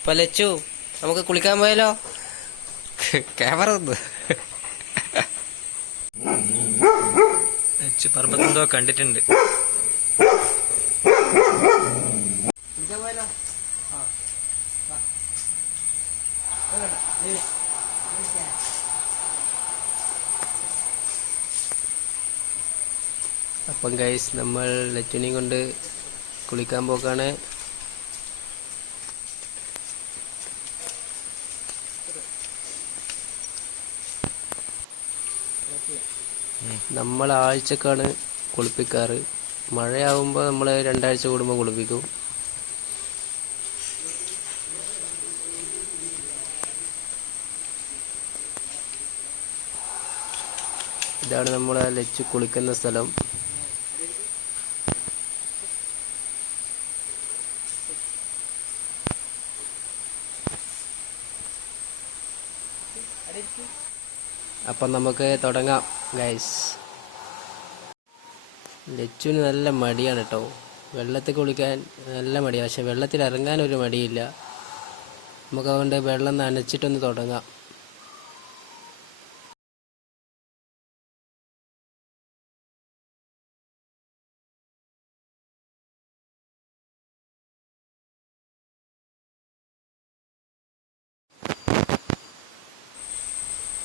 അപ്പൊ ലച്ചു നമുക്ക് കുളിക്കാൻ പോയാലോ? ക്യാമറ ഒന്ന് ലച്ചു പറമ്പത്തെന്തോ കണ്ടിട്ടുണ്ട്. കുളിക്കാൻ പോയാലോ? അപ്പം ഗൈസ് നമ്മൾ ലച്ചുനെയും കൊണ്ട് കുളിക്കാൻ പോക്കാണ്. നമ്മൾ ആഴ്ചക്കാണ് കുളിപ്പിക്കാറ്. മഴയാവുമ്പോൾ നമ്മൾ 2 ആഴ്ച കൂടുമ്പോൾ കുളിപ്പിക്കും. ഇതാണ് നമ്മളെ ലച്ചു കുളിക്കുന്ന സ്ഥലം. അപ്പം നമുക്ക് തുടങ്ങാം ഗൈസ്. ലച്ചുവിന് നല്ല മടിയാണ് കേട്ടോ, വെള്ളത്തിൽ കുളിക്കാൻ നല്ല മടിയാണ്. പക്ഷെ വെള്ളത്തിൽ ഇറങ്ങാനൊരു മടിയില്ല. നമുക്ക് അതുകൊണ്ട് വെള്ളം നനച്ചിട്ടൊന്ന് തുടങ്ങാം.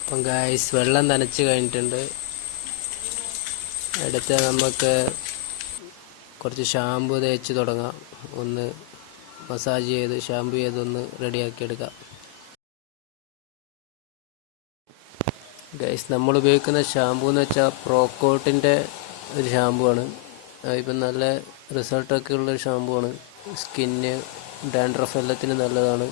അപ്പം ഗൈസ് വെള്ളം നനച്ച് കഴിഞ്ഞിട്ടുണ്ട്. അടുത്ത് നമുക്ക് കുറച്ച് ഷാമ്പു തേച്ച് തുടങ്ങാം. ഒന്ന് മസാജ് ചെയ്ത് ഷാമ്പു ചെയ്തൊന്ന് റെഡിയാക്കി എടുക്കാം. ഗൈസ് നമ്മൾ ഉപയോഗിക്കുന്ന ഷാമ്പു എന്ന് വെച്ചാൽ പ്രോക്കോട്ടിൻ്റെ ഒരു ഷാമ്പു ആണ്. ഇപ്പം നല്ല റിസൾട്ടൊക്കെ ഉള്ളൊരു ഷാമ്പു ആണ്. സ്കിന്ന്, ഡാൻഡ്രഫ് എല്ലാത്തിനും നല്ലതാണ്.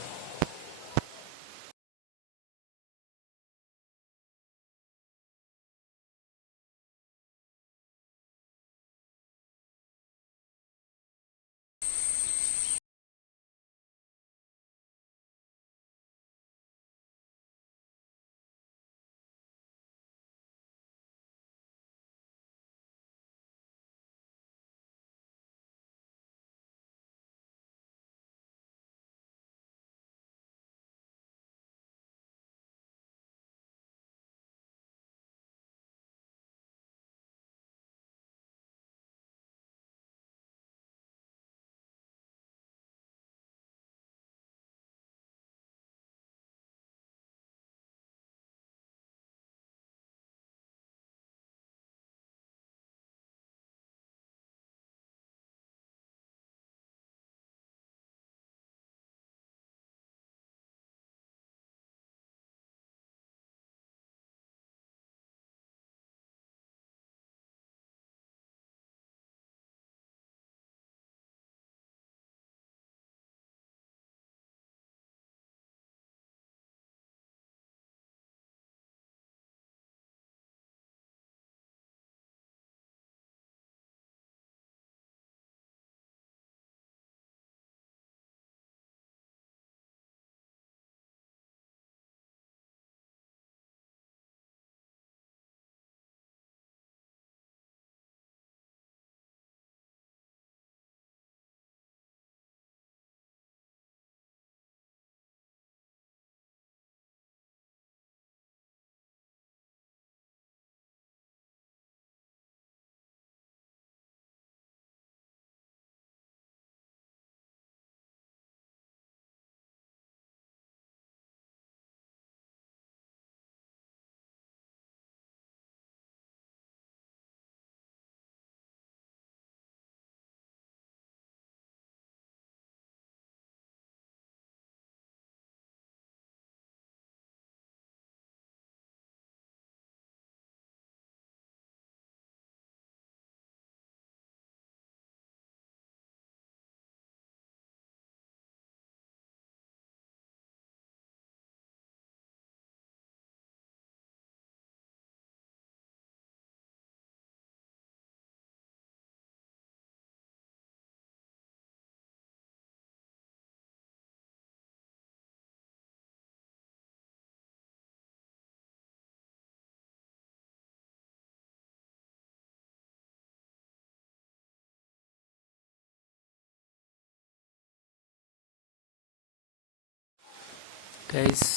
ഗൈസ്,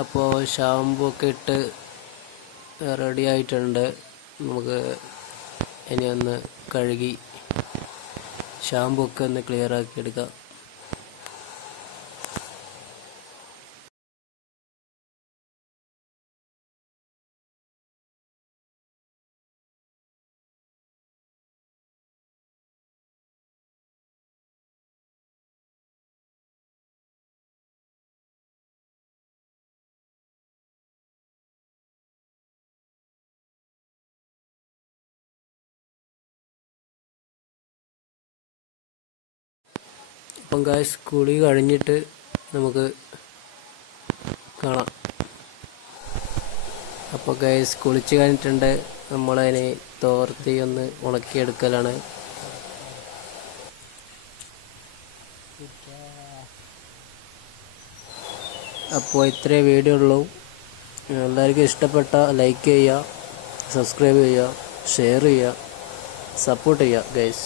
അപ്പോൾ ഷാമ്പു ഒക്കെ ഇട്ട് റെഡി ആയിട്ടുണ്ട്. നമുക്ക് ഇനി ഒന്ന് കഴുകി ഷാമ്പു ഒക്കെ ഒന്ന് ക്ലിയർ ആക്കി എടുക്കാം. അപ്പം ഗൈസ്, കുളി കഴിഞ്ഞിട്ട് നമുക്ക് കാണാം. അപ്പോൾ ഗൈസ്, കുളിച്ച് കഴിഞ്ഞിട്ടുണ്ട്. നമ്മളതിനെ തോർത്തി ഒന്ന് ഉണക്കിയെടുക്കലാണ്. അപ്പോൾ ഇത്രേ വീഡിയോ ഉള്ളൂ. എല്ലാവർക്കും ഇഷ്ടപ്പെട്ട ലൈക്ക് ചെയ്യുക, സബ്സ്ക്രൈബ് ചെയ്യുക, ഷെയർ ചെയ്യുക, സപ്പോർട്ട് ചെയ്യുക ഗൈസ്.